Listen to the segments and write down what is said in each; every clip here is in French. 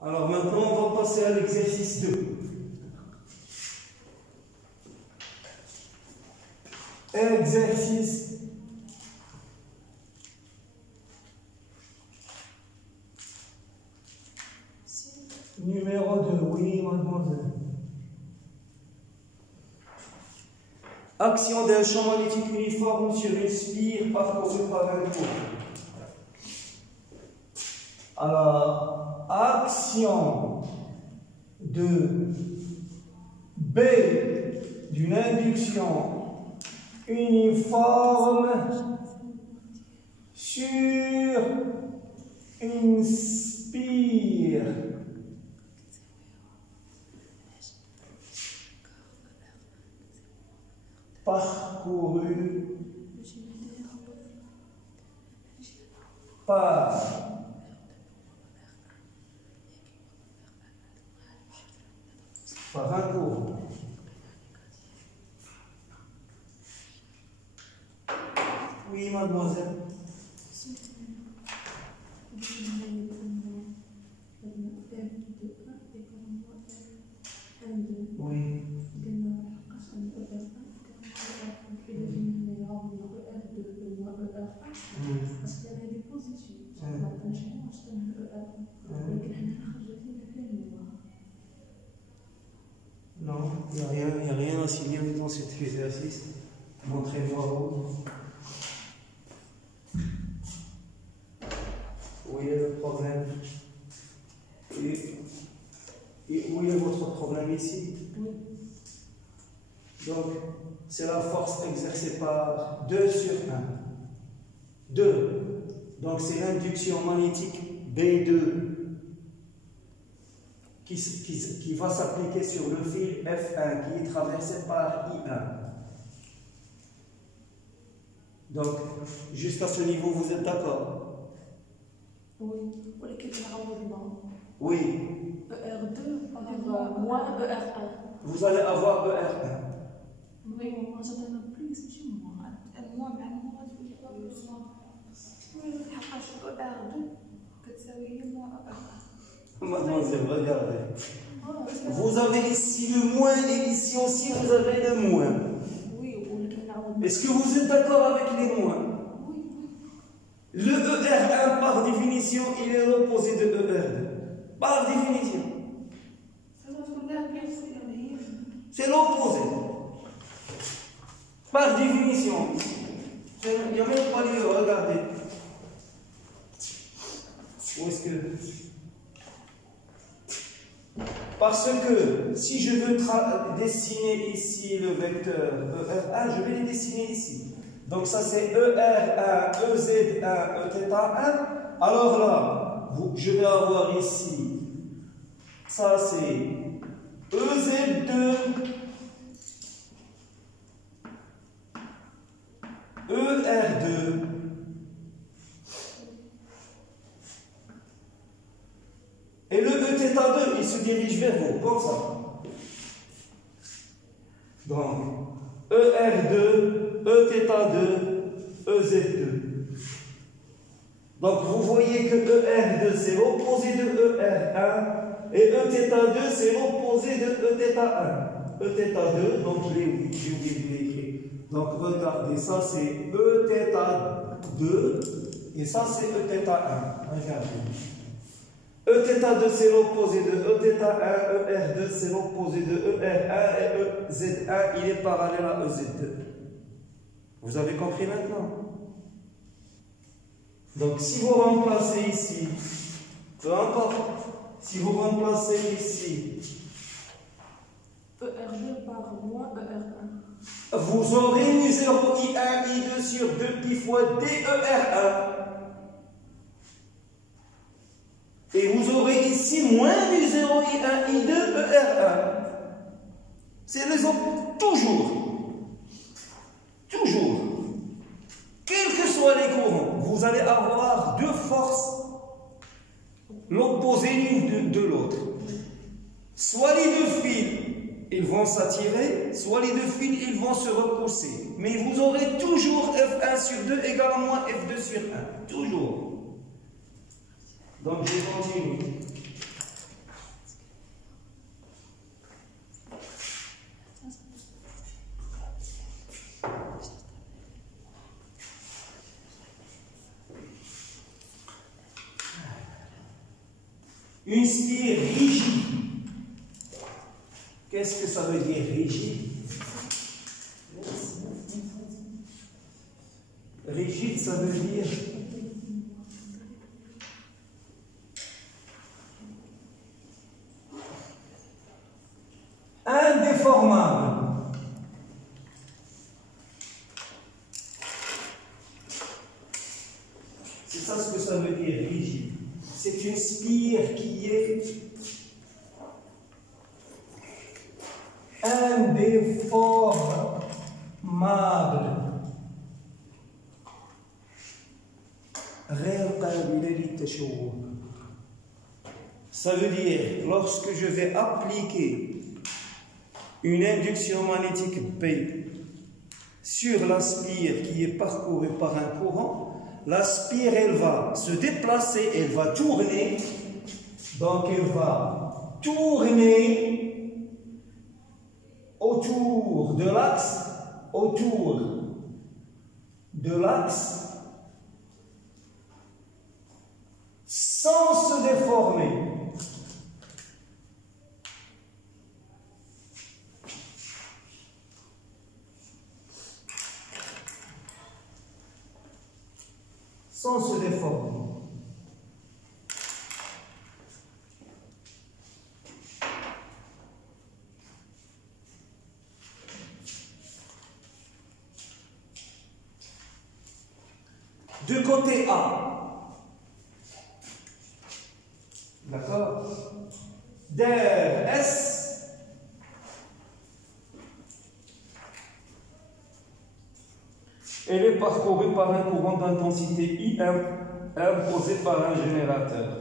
Alors maintenant, on va passer à l'exercice 2. Exercice numéro 2. Oui, mademoiselle. Action d'un champ magnétique uniforme sur une spire parcourue par un courant. Alors, action de B d'une induction uniforme sur une spire parcourue par un courant. Oui, mademoiselle. Oui. Non, il n'y a rien à signer dans cet exercice. Montrez-moi où. Où est le problème? Et où est votre problème ici? Oui. Donc, c'est la force exercée par 2 sur 1. 2. Donc, c'est l'induction magnétique B2 qui va s'appliquer sur le fil F1 qui est traversé par I1. Donc, jusqu'à ce niveau, vous êtes d'accord? Oui. Oui. ER2 par moins ER1. Vous allez avoir ER1. Oui, moi j'en ai plus, excusez-moi. Moi, Mademoiselle, regardez. Vous avez ici le moins et ici aussi vous avez le moins. Est-ce que vous êtes d'accord avec les moins? Le ER1 par définition, il est l'opposé de ER2. Par définition. C'est l'opposé. Par définition. Il n'y a même pas lieu, regardez. Où est-ce que... Parce que si je veux dessiner ici le vecteur ER1, je vais le dessiner ici. Donc ça c'est ER1, EZ1, Eθ1. Alors là, je vais avoir ici, ça c'est EZ2, ER2. Et le Eθ2, il se dirige vers vous, comme ça. Donc, ER2, Eθ2, EZ2. Donc, vous voyez que ER2, c'est l'opposé de ER1, et Eθ2, c'est l'opposé de Eθ1. Eθ2, donc j'ai oublié de l'écrire. Donc, regardez, ça c'est Eθ2, et ça c'est Eθ1. Regardez. Eθ2 c'est l'opposé de Eθ1, ER2 c'est l'opposé de ER1 et EZ1 il est parallèle à EZ2. Vous avez compris maintenant? Donc si vous remplacez ici, peu importe, si vous remplacez ici ER2 par moins ER1, vous aurez mu 0 I1, I2 sur 2 pi fois DER1. Et vous aurez ici moins du 0 I1, I2, ER1. C'est les autres, toujours. Toujours. Quels que soient les courants, vous allez avoir deux forces, l'opposé l'une de l'autre. Soit les deux fils, ils vont s'attirer, soit les deux fils, ils vont se repousser. Mais vous aurez toujours F1 sur 2 égale à moins F2 sur 1. Toujours. Donc, je continue. Une spire rigide. Qu'est-ce que ça veut dire rigide? Rigide, ça veut dire indéformable. C'est ça ce que ça veut dire, rigide. C'est une spire qui est indéformable. Ça veut dire, lorsque je vais appliquer une induction magnétique P sur la spire qui est parcourue par un courant, la spire, elle va se déplacer, elle va tourner. Donc, elle va tourner autour de l'axe, sans se déformer. Sans se déformer. De côté A. D'accord? Der S. Elle est parcourue par un courant d'intensité IM imposé par un générateur.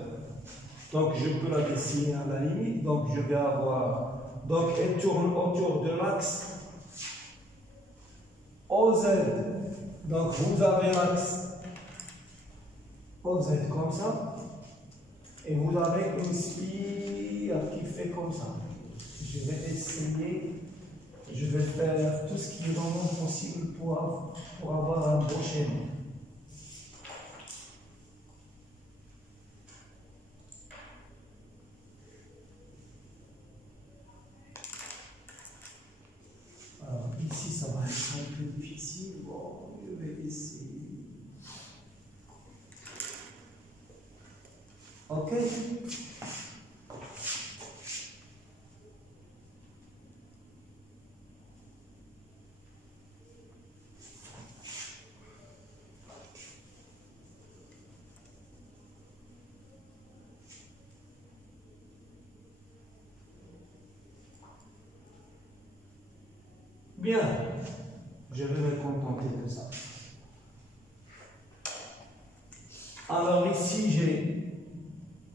Donc je peux la dessiner à la limite. Donc je vais avoir. Donc elle tourne autour de l'axe OZ. Donc vous avez l'axe OZ comme ça. Et vous avez une spire qui fait comme ça. Je vais essayer. Je vais faire tout ce qui est vraiment possible pour avoir un beau schéma. Alors ici, ça va être un peu difficile. Bon, je vais essayer. Ok? Bien, je vais me contenter de ça. Alors ici, j'ai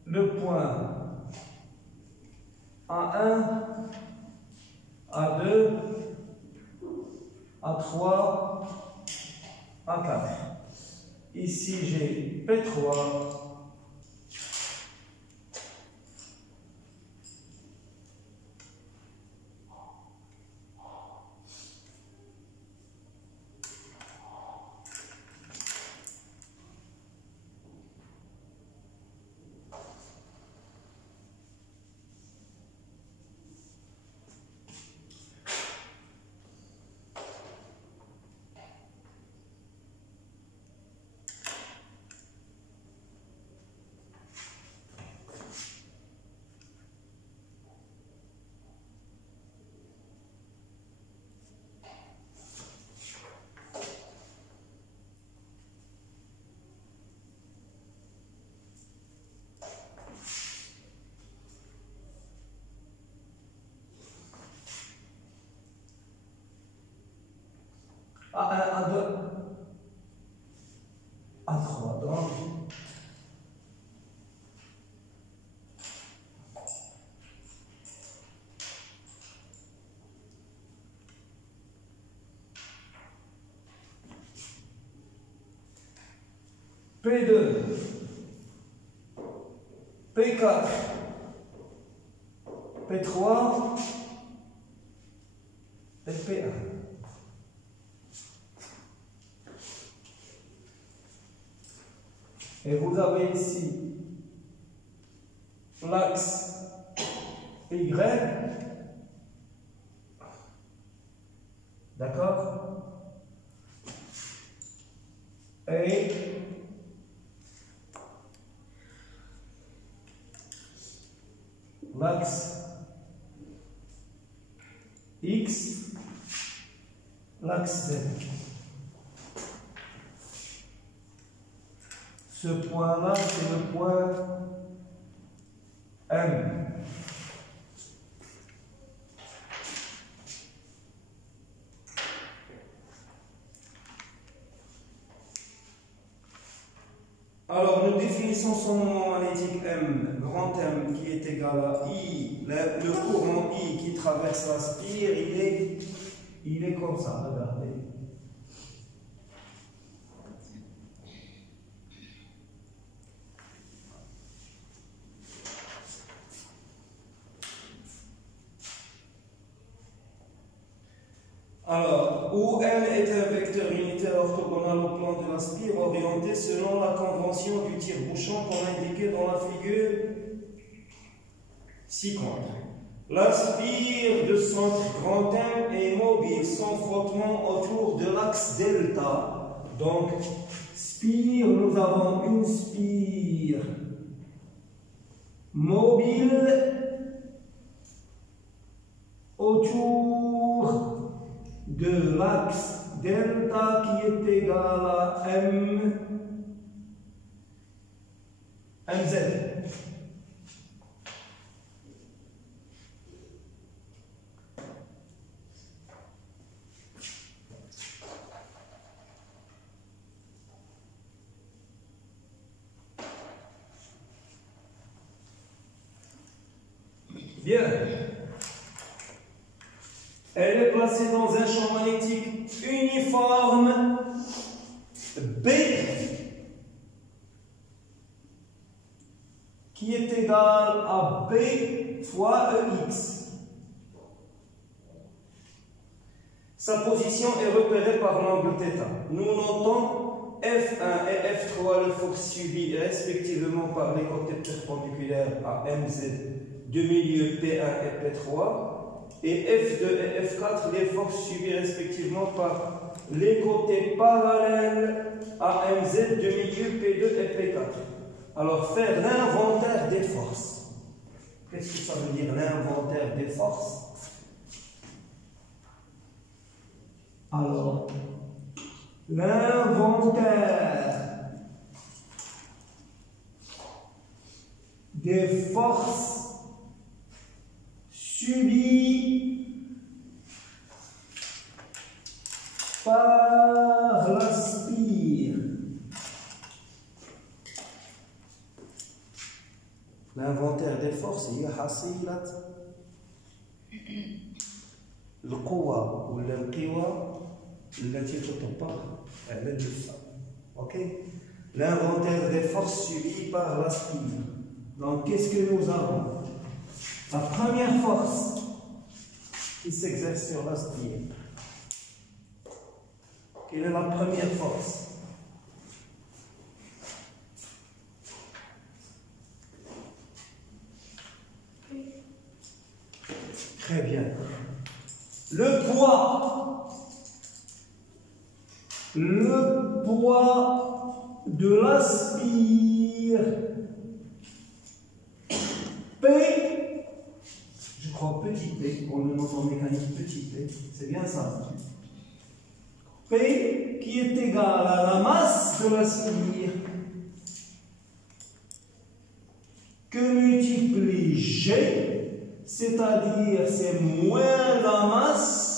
le point A1, A2, A3, A4. Ici, j'ai P3, A1, A2, A3. Donc, P2, P4, P3 et P1. Et vous avez ici l'axe Y, d'accord, et l'axe X, l'axe Z. Ce point-là, c'est le point M. Alors, nous définissons son moment magnétique M, grand M, qui est égal à I. Le courant I qui traverse la spire, il est comme ça, regardez. Alors, où N est un vecteur unitaire orthogonal au plan de la spire orienté selon la convention du tire-bouchon comme indiqué dans la figure ci-contre. La spire de centre grand M est mobile sans frottement autour de l'axe delta. Donc, spire, nous avons une spire mobile autour de l'axe delta qui est égal à mz. Bien. Elle est placée dans un champ magnétique uniforme B qui est égal à B fois EX. Sa position est repérée par l'angle θ. Nous notons F1 et F3 les forces subies respectivement par les côtés perpendiculaires à MZ de milieu P1 et P3. Et F2 et F4 les forces subies respectivement par les côtés parallèles à MZ de milieu P2 et P4. Alors, faire l'inventaire des forces. Qu'est-ce que ça veut dire l'inventaire des forces? Alors, l'inventaire des forces subies par la spire. L'inventaire des forces هي حصيلة القوى ولا القوى التي تطبق على الدفة. OK? L'inventaire des forces subies par la spire. Donc, qu'est-ce que nous avons? La première force qui s'exerce sur la spire. Quelle est la première force? Très bien. Le poids de la spire P, je crois petit p, on le note en mécanique petit p, c'est bien ça. P qui est égal à la masse de la spire que multiplie G, c'est-à-dire c'est moins la masse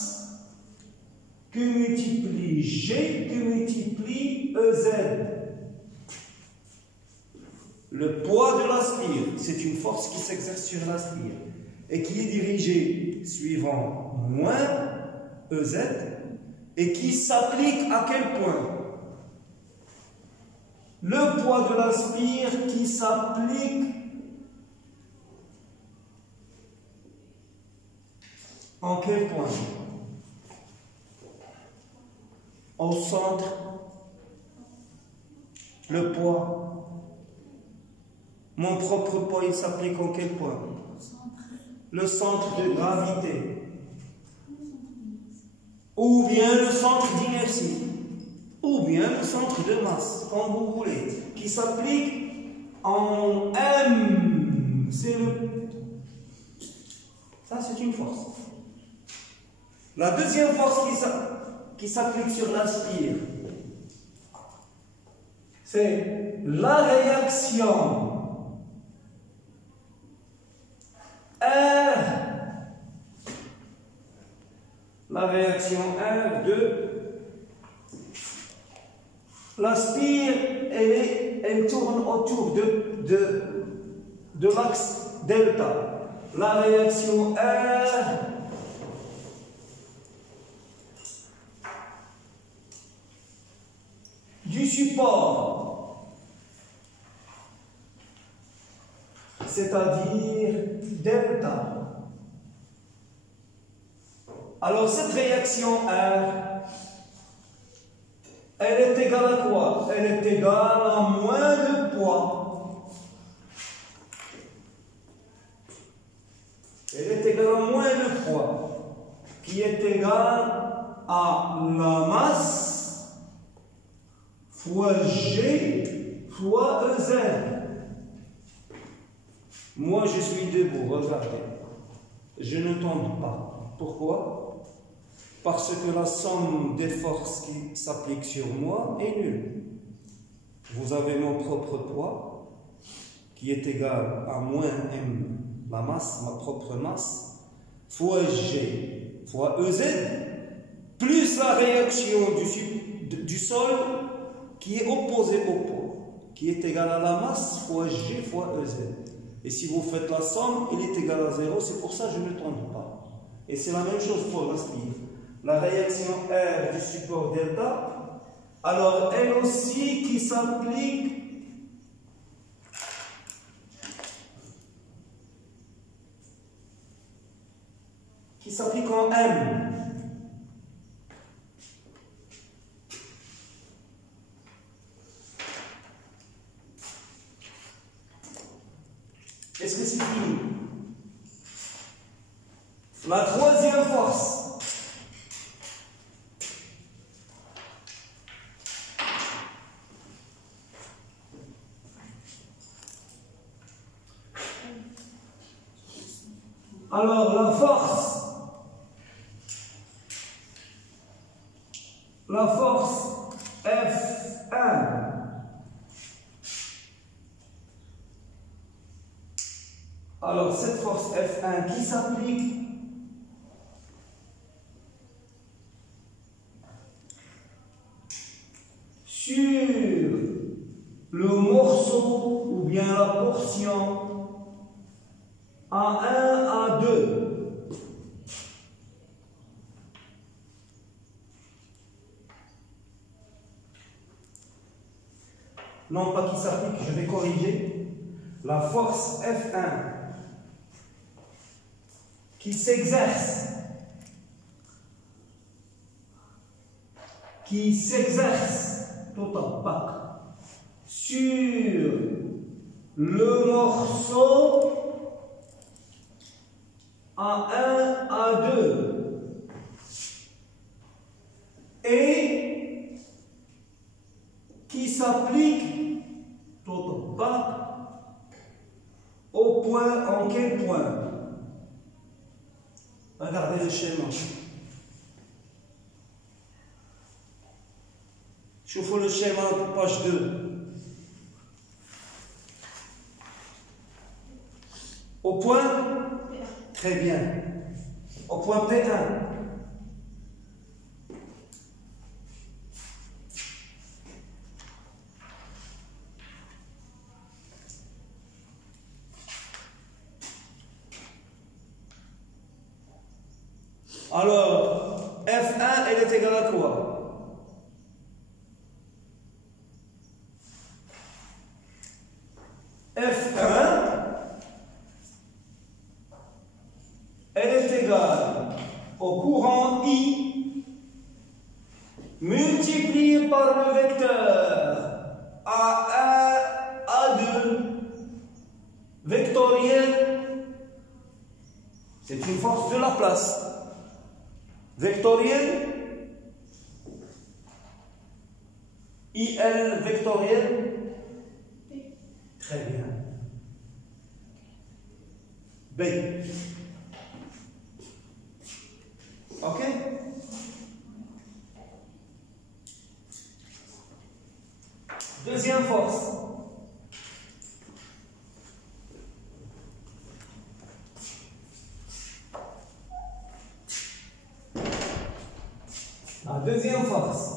que multiplie G que multiplie EZ. Le poids de la spire, c'est une force qui s'exerce sur la spire et qui est dirigée suivant moins EZ et qui s'applique à quel point? Le poids de la spire qui s'applique en quel point? Au centre, le poids Mon propre poids, il s'applique en quel point? Le centre de gravité. Ou bien le centre d'inertie. Ou bien le centre de masse, comme vous voulez. Qui s'applique en M. C'est le... Ça, c'est une force. La deuxième force qui s'applique sur la spire, c'est la réaction R. La réaction R de la spire, elle tourne autour de l'axe delta. La réaction R du support, c'est-à-dire delta. Alors cette réaction R, elle est égale à quoi? Elle est égale à moins de poids. Elle est égale à moins de poids, qui est égal à la masse fois G fois EZ. Moi, je suis debout, regardez. Je ne tombe pas. Pourquoi? Parce que la somme des forces qui s'appliquent sur moi est nulle. Vous avez mon propre poids, qui est égal à moins M, la masse, ma propre masse, fois G, fois EZ, plus la réaction du sol, qui est opposé au poids, qui est égal à la masse fois G fois EZ. Et si vous faites la somme, il est égal à 0, c'est pour ça que je ne tombe pas. Et c'est la même chose pour la spire. La réaction R du support delta, alors elle aussi qui s'applique en M. Est-ce que c'est fini? La troisième force. Alors la force F1. Alors cette force F1 qui s'applique sur le morceau ou bien la portion A1, A2. Non pas qui s'applique, je vais corriger. La force F1 qui s'exerce total pas sur le morceau A1, A2 et qui s'applique total pas au point, en quel point? Regardez le schéma. شوفوا le schéma, page 2. Au point, très bien. Au point P1. Alors, F1, elle est égale à quoi? F1, elle est égale au courant I multiplié par le vecteur A1, A2 C'est une force de la place. Vectorielle. IL vectorielle. Très bien. B. OK? Deuxième force. La deuxième force.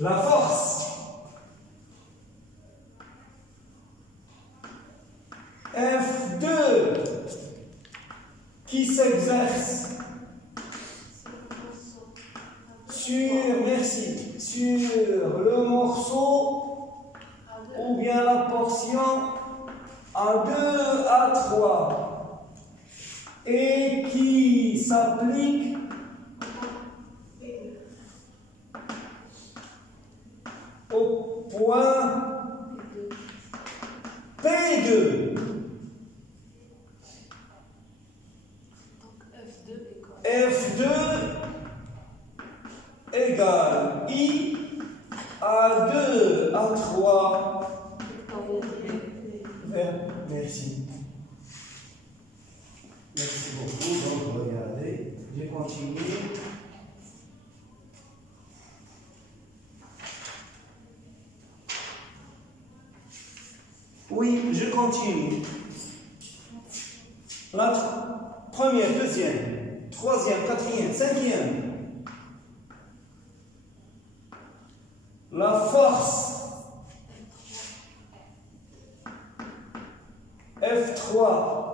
La force F2 qui s'exerce sur le morceau ou bien la portion A2, A3 et qui s'applique au point P2. F2 égale I A2 A3. Merci. Merci beaucoup. Donc, regardez, je continue. Oui, je continue. La première, deuxième, troisième, quatrième, cinquième. La force F3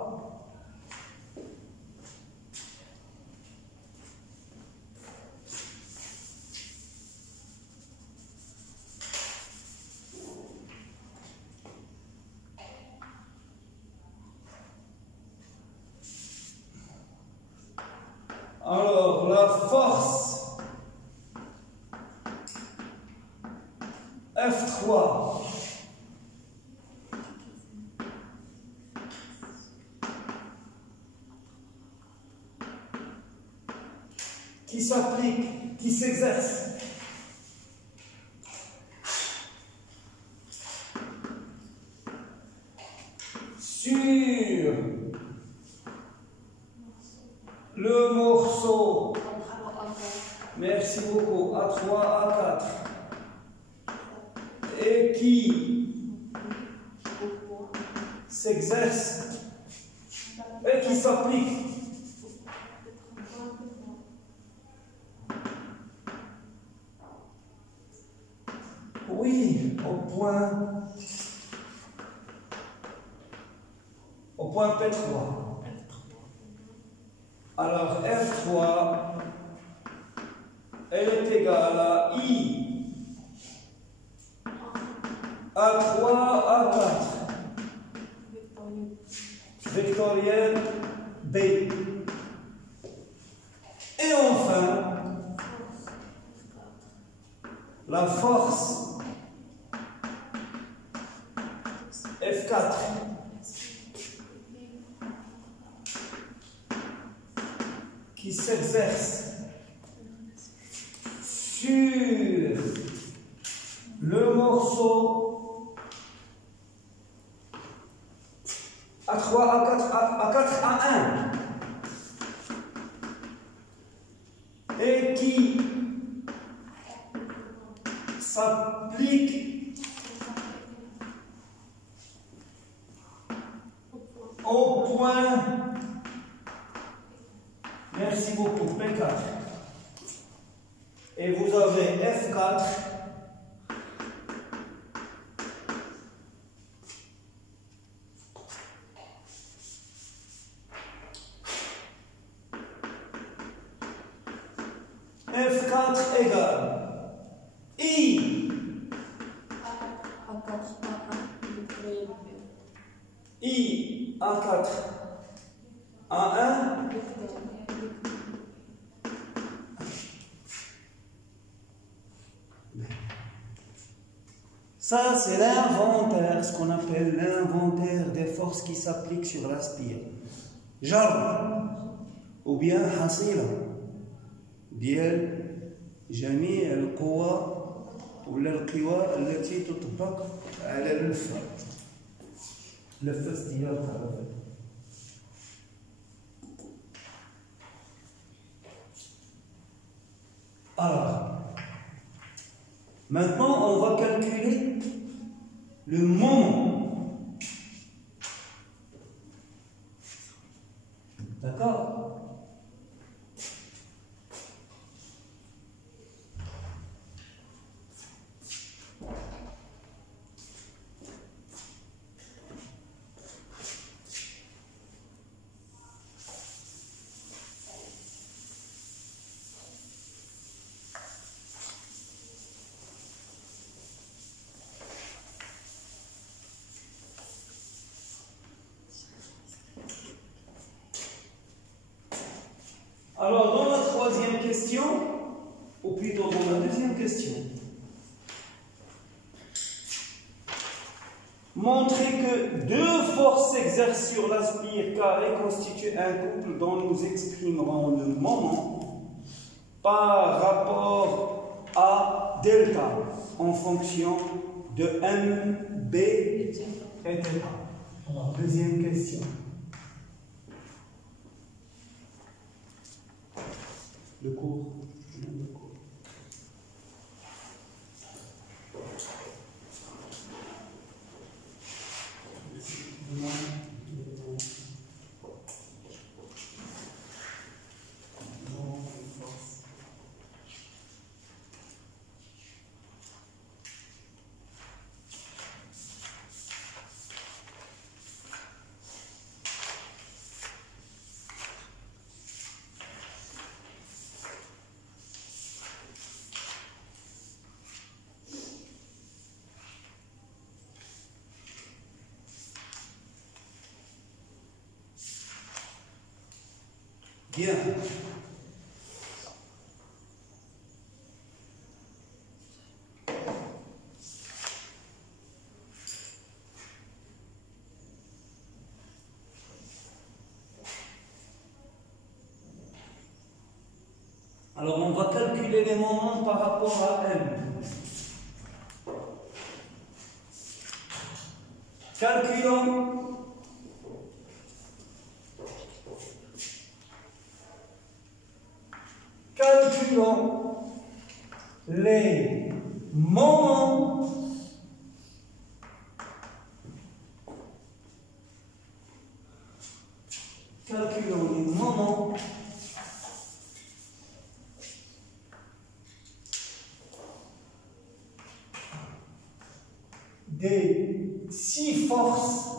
alors la force F3 qui s'applique, qui s'exerce sur le morceau, merci beaucoup, A3, A4, et qui s'exerce et qui s'applique oui, au point P3. Alors F3, elle est égale à I A3, A4 vectoriel B. Et enfin, la force F4 qui s'exerce sur le morceau A3, A4, A4, A1 et qui s'applique au point, merci beaucoup, P4. Et vous avez F4 F4 égale I I A4 A1. Ça, c'est l'inventaire, ce qu'on appelle l'inventaire des forces qui s'appliquent sur la spire. جر ou bien حصيلة ديال جميع القوى ولا القوى التي تطبق على اللفة ديال الكهرباء. Alors, maintenant, on va calculer le moment. D'accord? Alors, dans la troisième question, ou plutôt dans la deuxième question, montrez que deux forces s'exercent sur la spire carrée constituent un couple dont nous exprimerons le moment par rapport à delta en fonction de M, B et delta. Alors, deuxième question. Le cours. Bien. Alors, on va calculer les moments par rapport à M. Calculons. Calculons les moments des 6 forces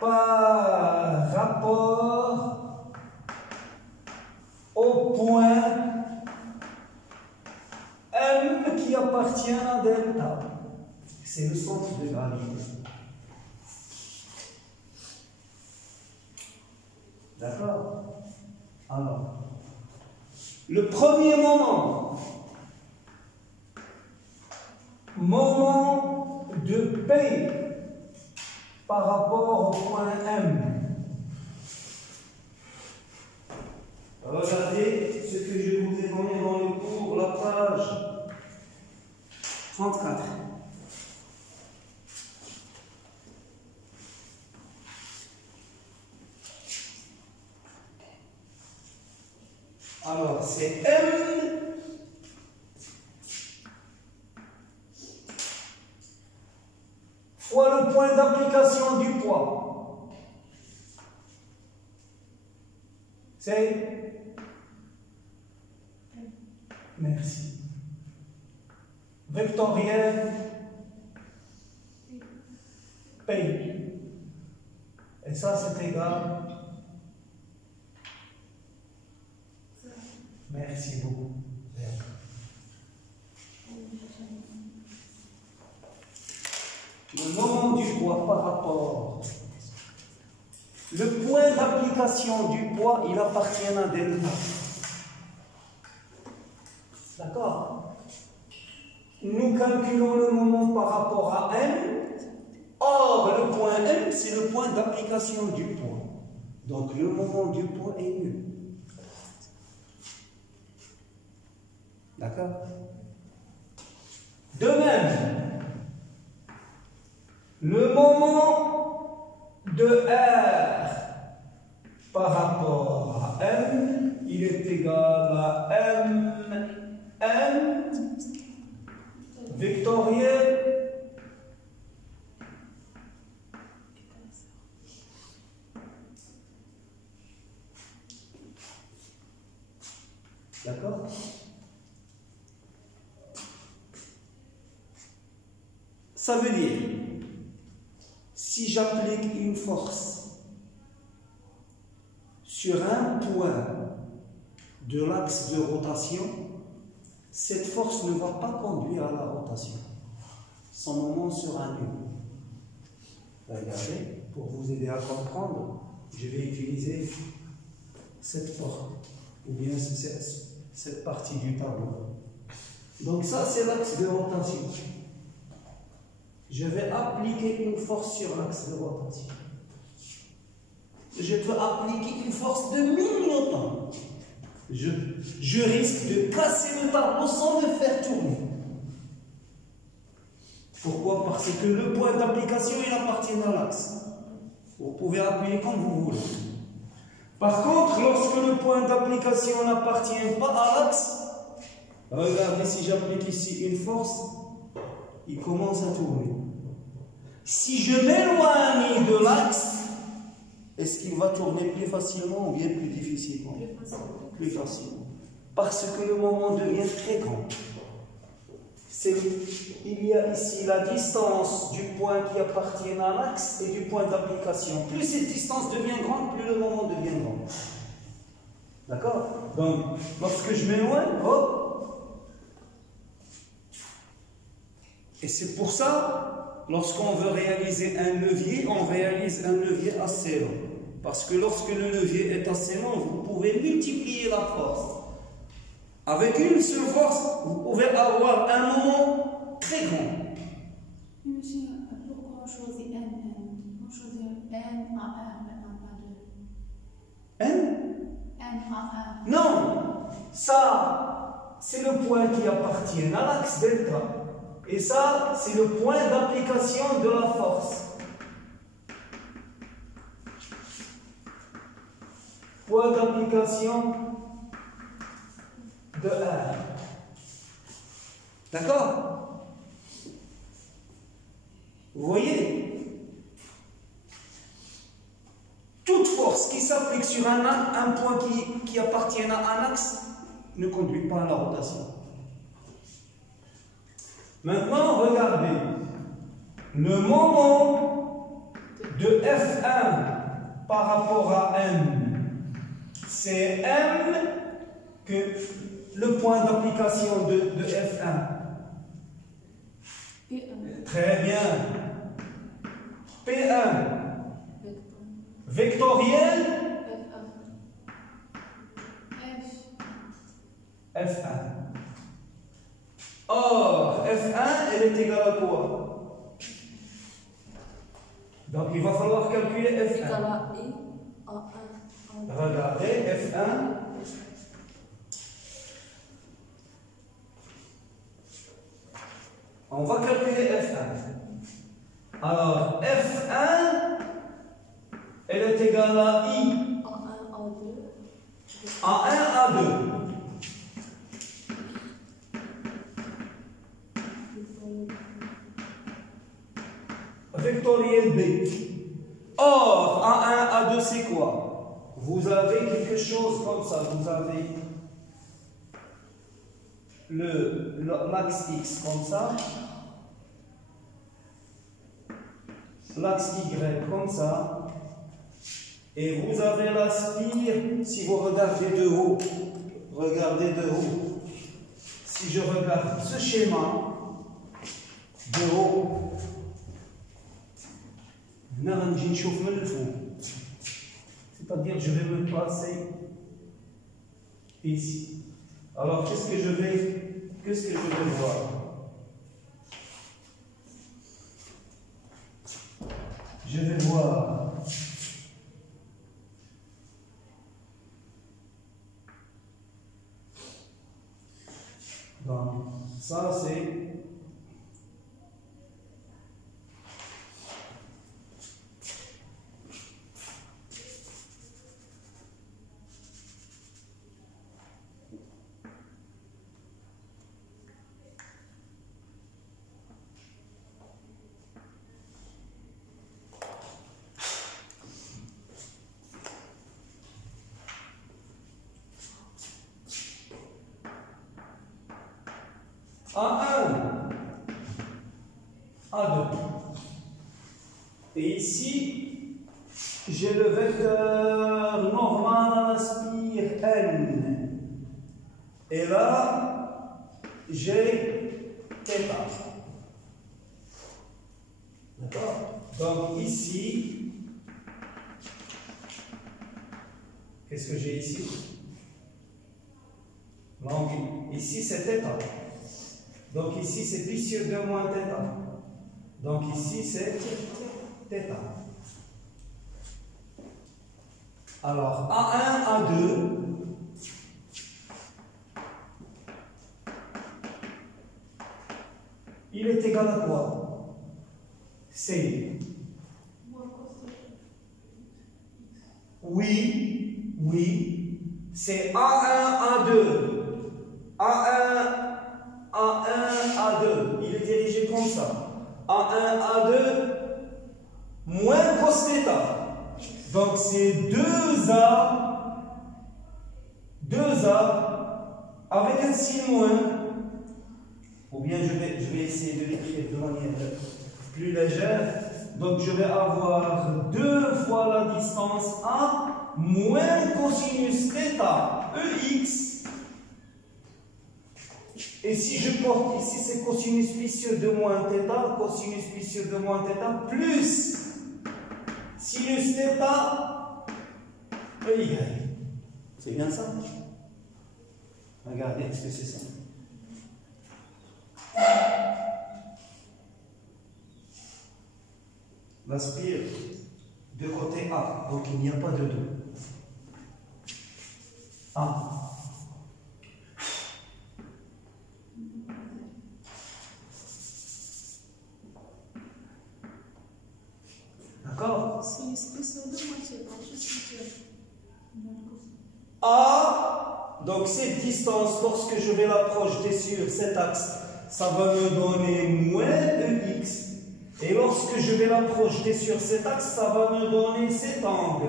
par rapport au point M qui appartient à delta. C'est le centre de gravité. D'accord? Alors, le premier moment de P par rapport au point M. Regardez ce que je vous ai donné dans le cours, la page 34. Alors, c'est M fois le point d'application du poids. C'est merci. Vectoriel P. Et ça, c'est égal. Merci beaucoup. le moment du poids par rapport. Le point d'application du poids, il appartient à delta. D'accord? Nous calculons le moment par rapport à m. Or, le point m, c'est le point d'application du poids. Donc, le moment du poids est nul. D'accord? De même, le moment de R par rapport à M, il est égal à M vectoriel d'accord? Ça veut dire, si j'applique une force sur un point de l'axe de rotation, cette force ne va pas conduire à la rotation. Son moment sera nul. Regardez, pour vous aider à comprendre, je vais utiliser cette porte, ou bien cette partie du tableau. Donc ça, c'est l'axe de rotation. Je vais appliquer une force sur l'axe de rotation. Je peux appliquer une force de 1000 newtons. Je risque de casser le tableau sans le faire tourner. Pourquoi? Parce que le point d'application, il appartient à l'axe. Vous pouvez appuyer comme vous voulez. Par contre, lorsque le point d'application n'appartient pas à l'axe, regardez, si j'applique ici une force, il commence à tourner. Si je m'éloigne de l'axe, est-ce qu'il va tourner plus facilement ou bien plus difficilement? Plus facilement. Parce que le moment devient très grand. Il y a ici la distance du point qui appartient à l'axe et du point d'application. Plus cette distance devient grande, plus le moment devient grand. D'accord? Donc, lorsque je m'éloigne, hop. Et c'est pour ça, lorsqu'on veut réaliser un levier, on réalise un levier assez long. Parce que lorsque le levier est assez long, vous pouvez multiplier la force. Avec une seule force, vous pouvez avoir un moment très grand. Monsieur, pourquoi on choisit N? On choisit N à 1 et 1 à 2. N? N à 1. Non! Ça, c'est le point qui appartient à l'axe delta. Et ça, c'est le point d'application de la force. Point d'application de R. D'accord? Vous voyez? Toute force qui s'applique sur un point qui appartient à un axe ne conduit pas à la rotation. Maintenant, regardez. Le moment de F1 par rapport à M, c'est M que le point d'application de F1. P1. Très bien. P1. Vectoriel. F1. Or, F1, elle est égale à quoi? Donc, il va falloir calculer F1. Égal à I en 1. Regardez, F1. On va calculer F1. Alors, F1, elle est égale à I En 1 à 2. en 1 à 2. Vectoriel B. Or, en 1 à 2, c'est quoi? Vous avez quelque chose comme ça. Vous avez l'axe X comme ça. L'axe Y comme ça. Et vous avez la spire, si vous regardez de haut. Regardez de haut. Si je regarde ce schéma de haut, C'est-à-dire, je vais me placer ici. Alors, qu'est-ce que je vais voir? Je vais voir donc, ça c'est A1, A2. Et ici, j'ai le vecteur normal à la spire N. Et là, j'ai θ. D'accord? Donc ici, qu'est-ce que j'ai ici? Donc ici, c'est θ. Donc ici, c'est pi sur 2 moins θ. Donc ici, c'est θ. Alors, A1, A2, il est égal à quoi? C'est oui, c'est A1, A2. A1, A2, il est dirigé comme ça. A1, A2, moins cos θ. Donc c'est 2A avec un signe moins. Ou bien je vais essayer de l'écrire de manière plus légère. Donc je vais avoir 2 fois la distance A moins cosinus θ, EX. Et si je porte ici, c'est cosinus pi sur 2 moins θ, cosinus pi sur 2 moins θ, plus sinus θ, EY. C'est bien ça? Regardez, est-ce que c'est ça? La spire de côté A, donc il n'y a pas de 2. A. D'accord? A, donc cette distance, lorsque je vais la projeter sur cet axe, ça va me donner moins EX. Et lorsque je vais la projeter sur cet axe, ça va me donner cet angle.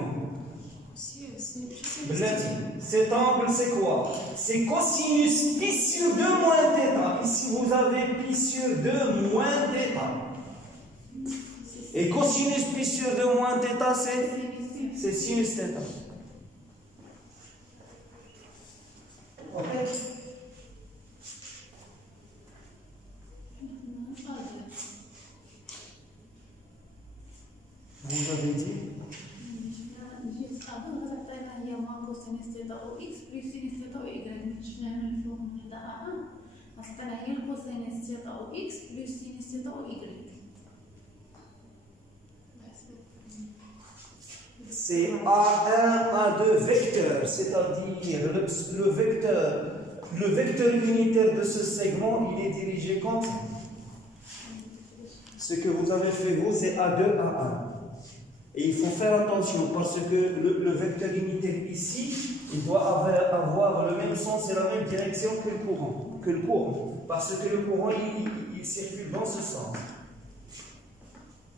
Cet angle, c'est quoi? C'est cosinus pi sur 2 moins θ. Ici, vous avez pi sur 2 moins θ. Et cosinus pi sur 2 moins θ, c'est sinus θ. Ok? Vous avez dit? C'est A1, A2 vecteur, c'est-à-dire le vecteur unitaire de ce segment, il est dirigé comme ça. Ce que vous avez fait, vous, c'est A2, A1. Et il faut faire attention parce que le vecteur unitaire ici, il doit avoir le même sens et la même direction que le courant. Parce que le courant, il circule dans ce sens.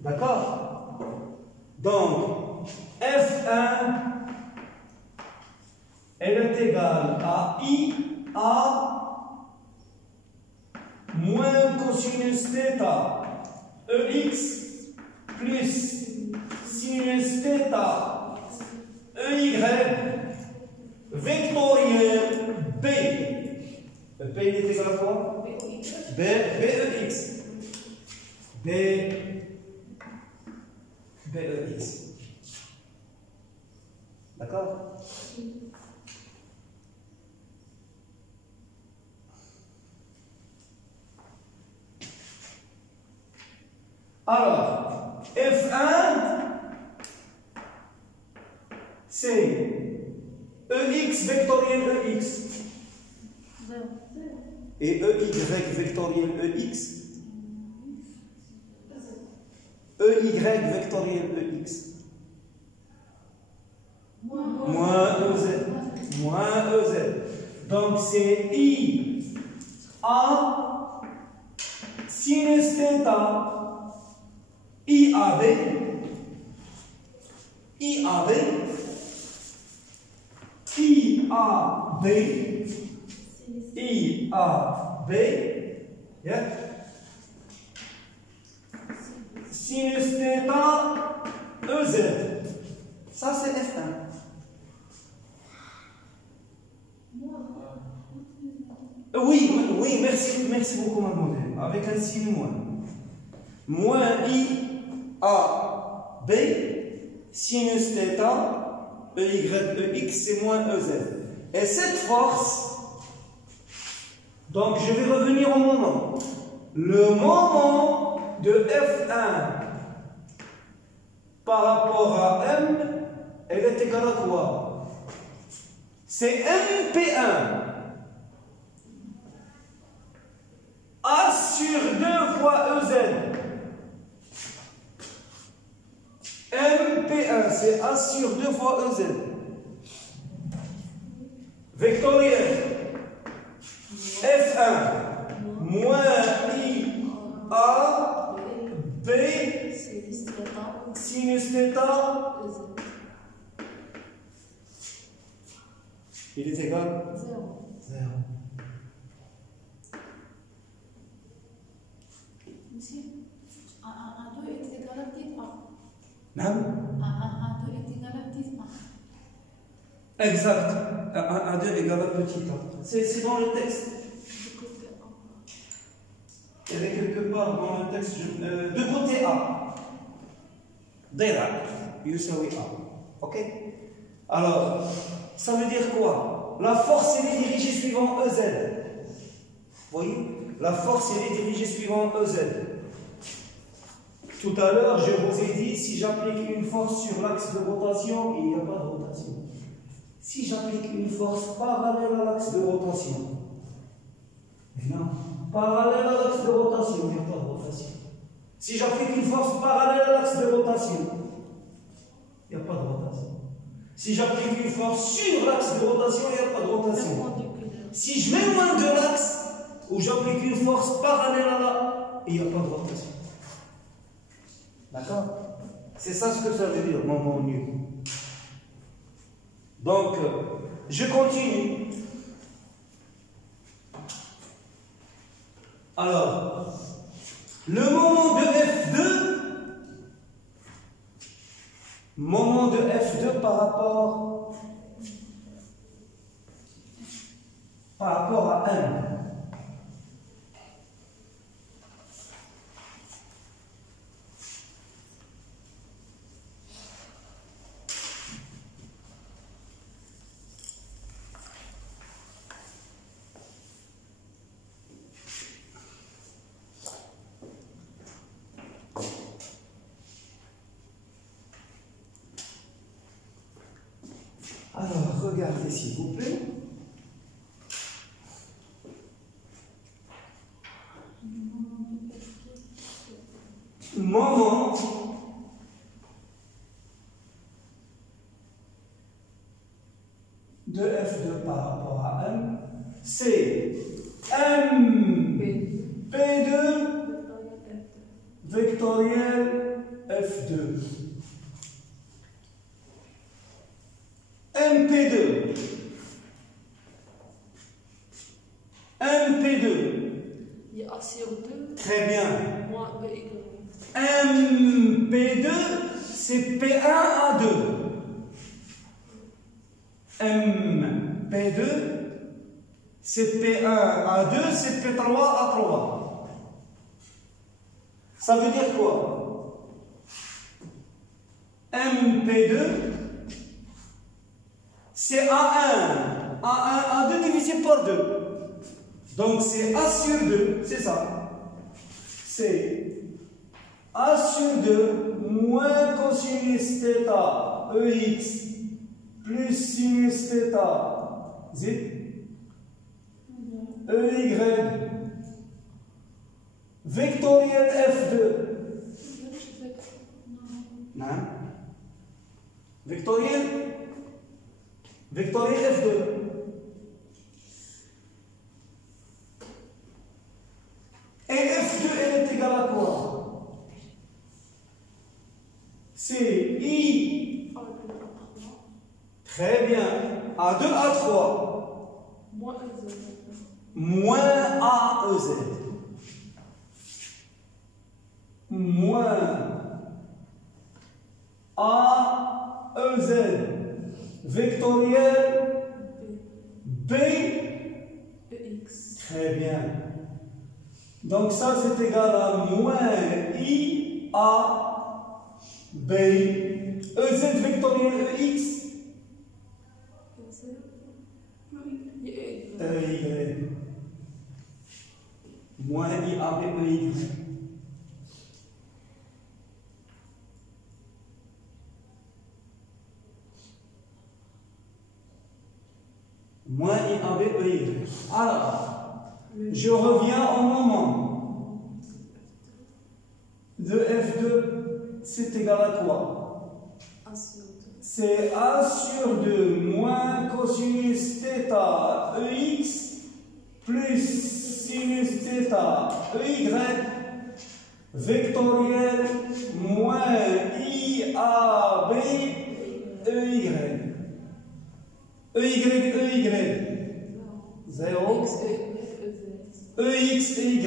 D'accord? Donc, F1, elle est égale à IA moins cosinus θ EX plus sinus θ EY vectoriel B. B il est égal à quoi? BEX. BEX. D'accord? Alors, F1, c'est EX vectoriel EX. Et EY vectoriel EX. EY vectoriel EX. Moins EZ. Moins EZ. Donc c'est I A sinus θ. IAB, IAB, IAB, IAB, yeah. Sinus θ, EZ. Ça c'est F1. Oui, merci beaucoup, mademoiselle. Avec un signe moins. Moins I. A, B, sinus θ, EY, EX, c'est moins EZ. Et cette force, donc je vais revenir au moment. Le moment de F1 par rapport à M, elle est égale à quoi? C'est MP1. A sur 2 fois EZ. MP1, c'est A sur 2 fois EZ. Vectoriel. F1 moins I A B sinus θ. Il est égal? 0. A2 est égal à petit A. Non? A2 est égal à petit A. Exact. A2 égale à petit A. C'est dans le texte. Il y avait quelque part dans le texte de côté A. Déjà, Yusawi A. Ok? Alors, ça veut dire quoi? La force, elle est dirigée suivant EZ. Vous voyez? La force, elle est dirigée suivant EZ. Tout à l'heure, je vous ai dit, si j'applique une force sur l'axe de rotation, il n'y a pas de rotation. Si j'applique une force parallèle à l'axe de rotation, non, parallèle à l'axe de rotation, il n'y a pas de rotation. Si j'applique une force parallèle à l'axe de rotation, il n'y a pas de rotation. Si j'applique une force sur l'axe de rotation, il n'y a pas de rotation. Si je mets loin de l'axe, ou j'applique une force parallèle à là, il n'y a pas de rotation. D'accord? C'est ça ce que ça veut dire, moment nu. Donc, je continue. Alors, le moment de F2 par rapport à M. Alors, regardez s'il vous plaît. Moment de F2 par rapport à M, c'est MP2 vectoriel F2. MP2. Il y a A sur 2. Très bien. Moins B égale. MP2, c'est P1A2. MP2, c'est P1A2, c'est P3A3. Ça veut dire quoi? MP2, c'est A1. A2 divisé par 2. Donc c'est A sur 2, c'est ça. C'est A sur 2 moins cosinus θ EX plus sinus θ Z EY vectoriel F2. Non. Vectoriel F2. Et F2, elle est égale à quoi? C'est I. Très bien. A2, A3. Moins EZ. Moins AEZ. Moins AEZ. Vectoriel B. EX. Très bien. Donc ça c'est égal à moins I A B EZ vectoriel EX EY moins I A B EY. Moins I A B EY. Alors je reviens au moment de F2, c'est égal à quoi? C'est A sur 2 moins cosinus θ EX plus sinus θ EY vectoriel moins IAB EY. EY 0 EX et Y,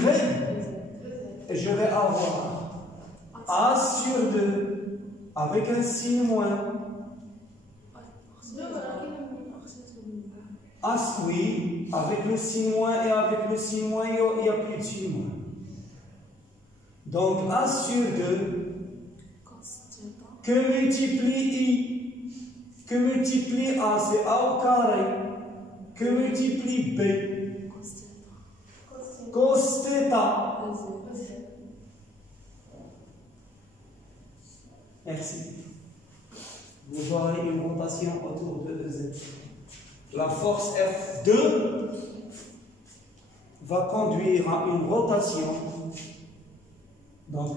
et je vais avoir A sur 2 avec un signe moins. A, oui, avec le signe moins et avec le signe moins, il n'y a plus de signe moins. Donc A sur 2 que multiplie A, c'est A au carré, que multiplie B. Cos θ. Merci. Vous aurez une rotation autour de EZ. La force F2 va conduire à une rotation. Donc,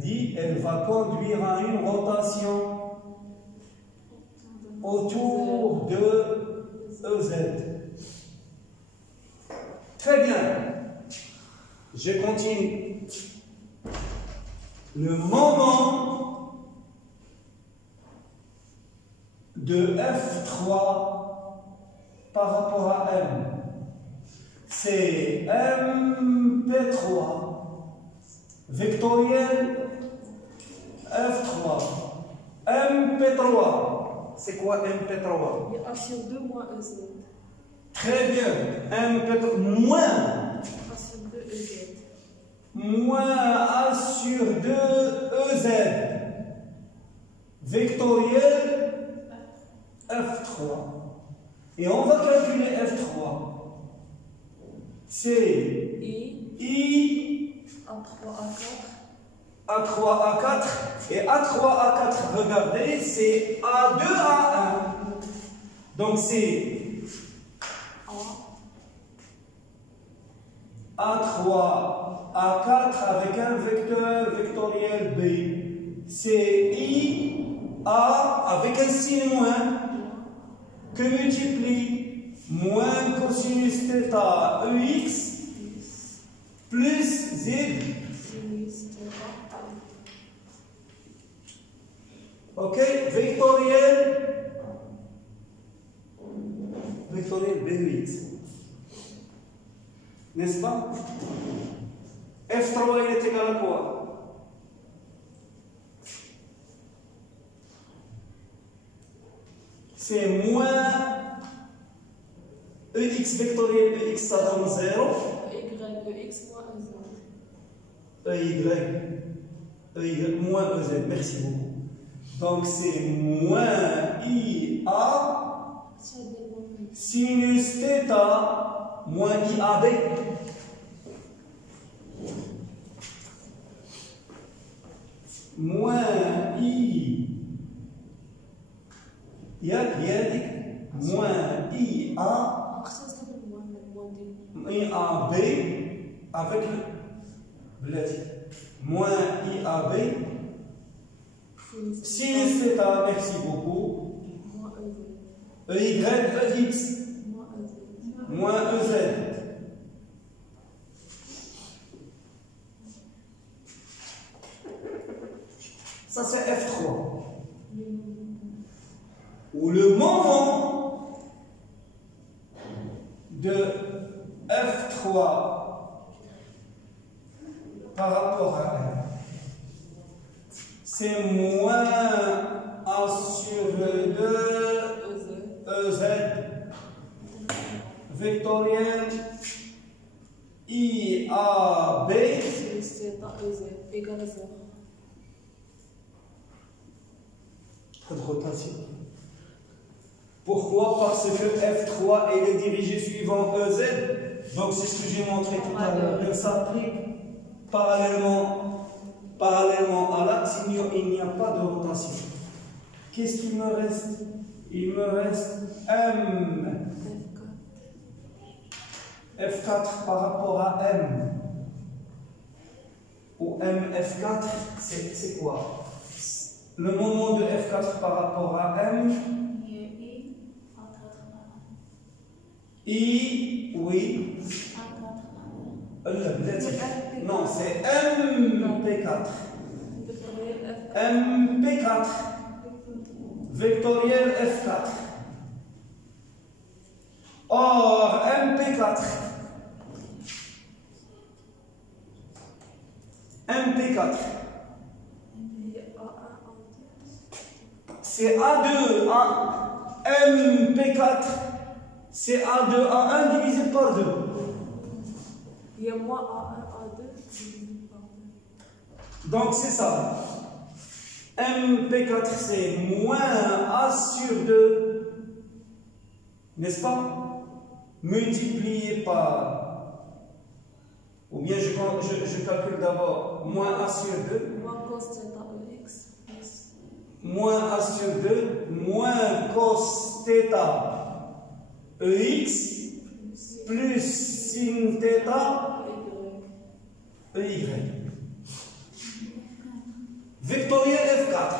elle va conduire à une rotation autour de EZ. Très bien. Je continue. Le moment de F3 par rapport à M, c'est MP3 vectoriel F3. MP3, c'est quoi MP3? Il y a A sur 2 moins EZ. Très bien. MP3 moins A sur 2 EZ. moins A sur 2 EZ vectoriel F3. Et on va calculer F3. C'est I A3 A4. A3 A4 et A3 A4, regardez, c'est A2 A1. Donc c'est A3 A4 avec un vecteur vectoriel B. C'est I A avec un signe moins que multiplie moins cosinus θ EX plus Z. Ok, vectoriel B8. N'est-ce pas? F3 il est égal à quoi? C'est moins EX vectoriel EX, ça donne 0. EX moins EZ. EY moins EZ, merci beaucoup. Donc c'est moins IA sinus θ moins IAB. Moins I. Moins IA. IAB avec le moins IAB sinus θ, merci beaucoup, EY, EX, moins EZ. Ça c'est F3. Ou le moment de F3 par rapport à M, c'est moins A sur le 2 EZ vectoriel IAB égale à 0. Pas de rotation. Pourquoi? Parce que F3 est dirigé suivant EZ. Donc c'est ce que j'ai montré tout à l'heure. Elle s'applique parallèlement à l'axe, il n'y a pas de rotation. Qu'est-ce qu'il me reste? Il me reste M. F4 par rapport à M. Ou M F4, c'est quoi? Le moment de F4 par rapport à M. I, oui. Non, c'est MP4. MP4. Vectoriel F4. Or, MP4. MP4. C'est A2, MP4. C'est A2, A1 divisé par 2. Il y a moins A1, A2 divisé par 2. Donc c'est ça. MP4 c'est moins A sur 2. N'est-ce pas? Multiplié par. Ou bien je calcule d'abord moins A sur 2. Moins cos θ EX plus. Moins A sur 2. Moins cos θ EX plus sin θ EY. Vectoriel F4.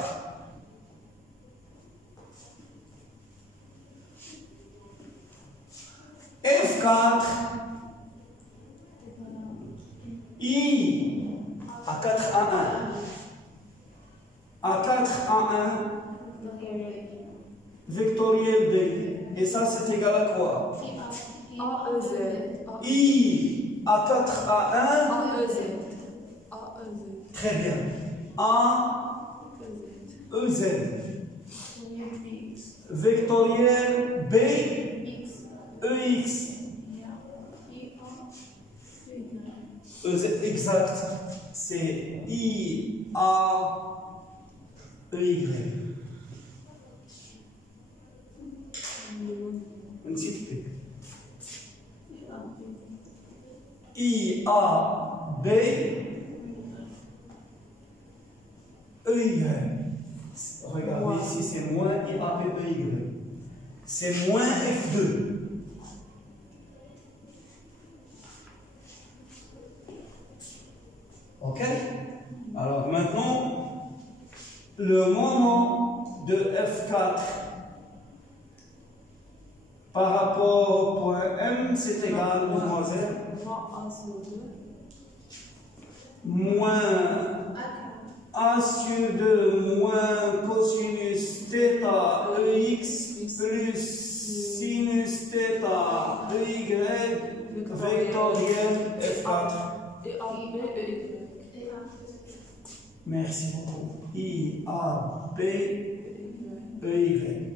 F4 I A4 A1 A4 A1 vectoriel B. Et ça c'est égal à quoi? AEZ. I A4 A1 AEZ. Très bien. A EZ vectoriel B EX EZ exact, c'est I A EY. نسيت كده. I A B EY. Regardez ici, c'est moins I A B EY. C'est moins F2. Ok? Alors maintenant, le moment de F4 par rapport au point M, c'est égal, mademoiselle. Moins A sur 2. Moins A sur 2 moins cosinus θ EX plus sinus θ EY vectoriel F4. Et AB EY. Merci beaucoup. I A B EY.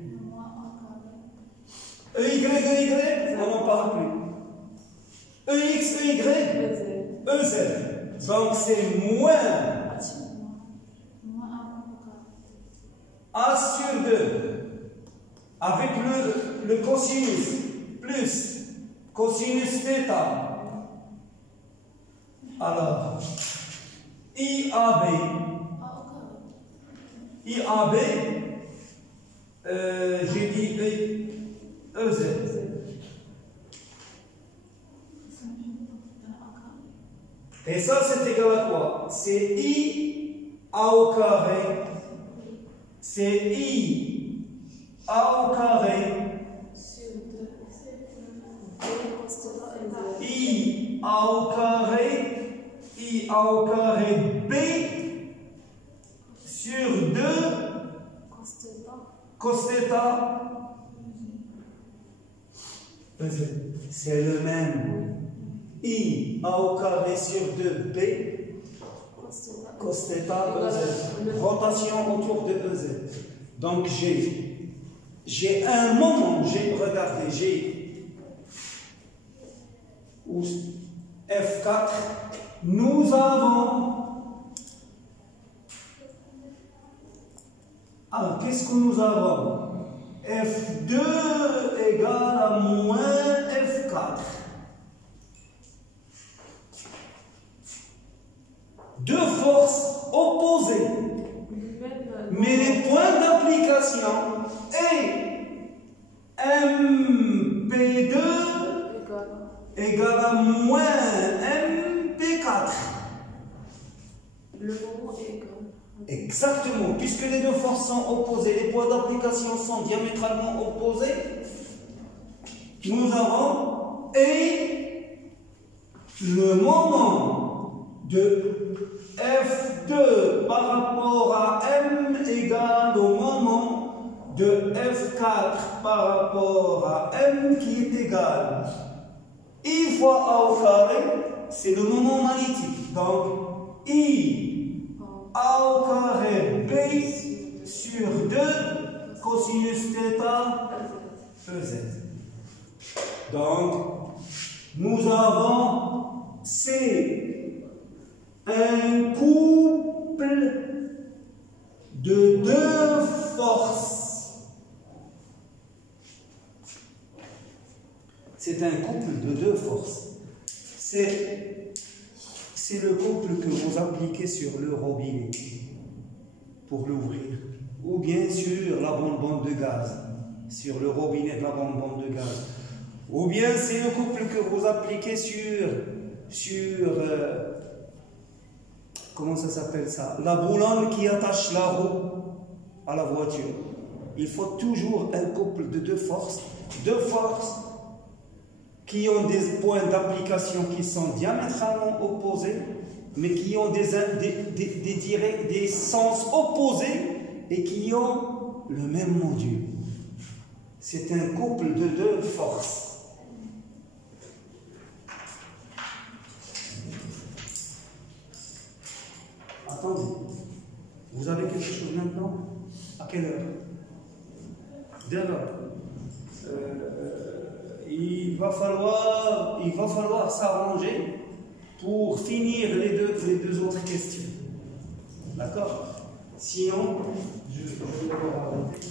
EY, on n'en parle plus. EX, EY, EZ. Donc c'est moins sur 2 avec le cosinus plus cosinus θ. Alors, IAB, j'ai dit EZ. Et ça, c'est égal à quoi? C'est IA au carré. C'est IA au carré. IA au carré. IA au carré B sur 2 cos θ. C'est le même. I A au carré sur 2B cos θ EZ. Rotation autour de EZ. Donc j'ai un moment, regardez, j'ai F4, nous avons. Alors, qu'est-ce que nous avons? F2 égale à moins F4. Deux forces opposées. Mais les points d'application est MP2 égale à moins MP4. Le moment est égal. Exactement, puisque les deux forces sont opposées, les points d'application sont diamétralement opposés, nous avons et le moment de F2 par rapport à M égale au moment de F4 par rapport à M qui est égal I fois A au carré, c'est le moment magnétique. Donc I A au carré B sur 2 cosinus θ EZ. Donc, nous avons C, un couple de deux forces. C'est un couple de deux forces. C'est le couple que vous appliquez sur le robinet pour l'ouvrir, ou bien sur la bonbonne de gaz, sur le robinet de la bonbonne de gaz, ou bien c'est le couple que vous appliquez sur comment ça s'appelle ça, la boulonne qui attache la roue à la voiture. Il faut toujours un couple de deux forces qui ont des points d'application qui sont diamétralement opposés, mais qui ont des sens opposés et qui ont le même module. C'est un couple de deux forces. Attendez, vous avez quelque chose maintenant? À quelle heure? D'abord. Il va falloir s'arranger pour finir les deux autres questions. D'accord? Sinon, je vais devoir arrêter.